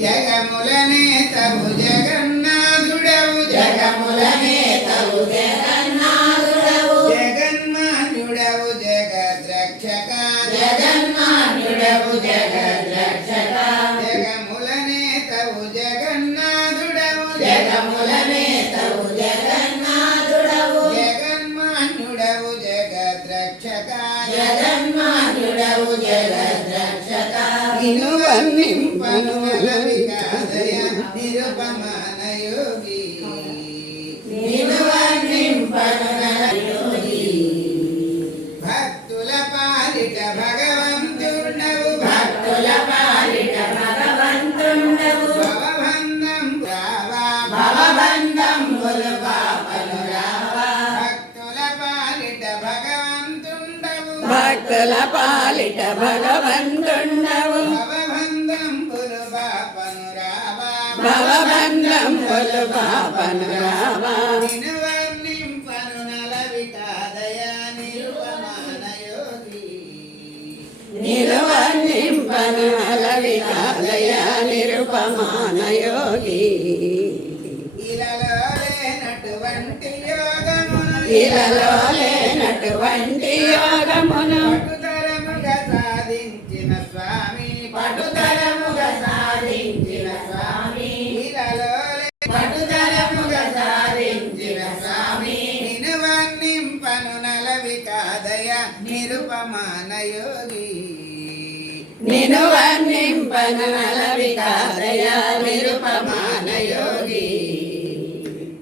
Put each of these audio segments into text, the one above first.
జగములనేతవు జగన్నాథుడవు జగములనేతవు జగన్నాథుడవు జగన్మాన్యుడవు జగద్రక్షక జగన్మాన్యుడవు జగద్రక్షక జగములనేతవు జగన్నాథుడవు జగములనేతవు జగన్నాథుడవు జగన్మాన్యుడవు జగద్రక్షక జగన్మాన్యుడవు జగద్రక్షక నిన్ను వికాదయ నిరుపమాన యోగి నిన్ను యోగి భక్తుల పాలిట భగవంతుడవు భక్తుల పాలిట భగవంతుడవు భవబంధం రావా భవబంధం పాపను రావా భక్తుల పాలిట భగవంతుడవు భక్తుల పాలిట భగవంతుడవు భవబంధం పాపను రావా నిన్ను వర్ణింపను నలవికాదయ నిరుపమాన యోగి నిన్ను వర్ణింపను నలవికాదయ నిరుపమాన యోగి ఇలలో లేనటువంటి యోగమును ఇలలో లేనటువంటి యోగమును పటుతరముగా సాధించిన స్వామి పటుతరముగా సాధించిన స్వామి పటుతరముగా సాధించిన స్వామి నిన్ను వర్ణింపను నలవికాదయ నిరుపమాన యోగి నిన్ను వర్ణింపను నలవికాదయ నిరుపమాన యోగి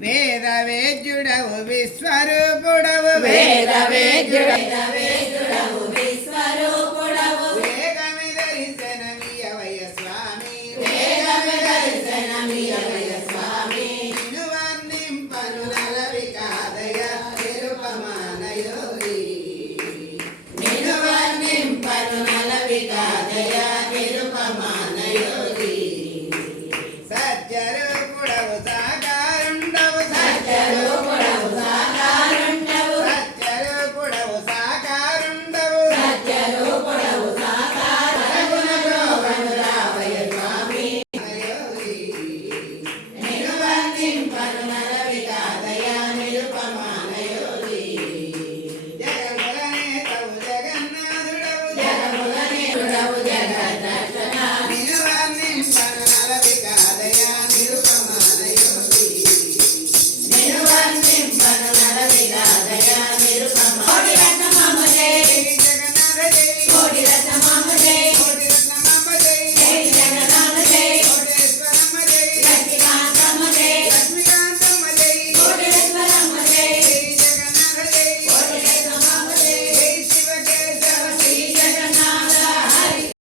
వేద వేద్యుడవు విశ్వరూపుడవు వేద వేద్యుడవు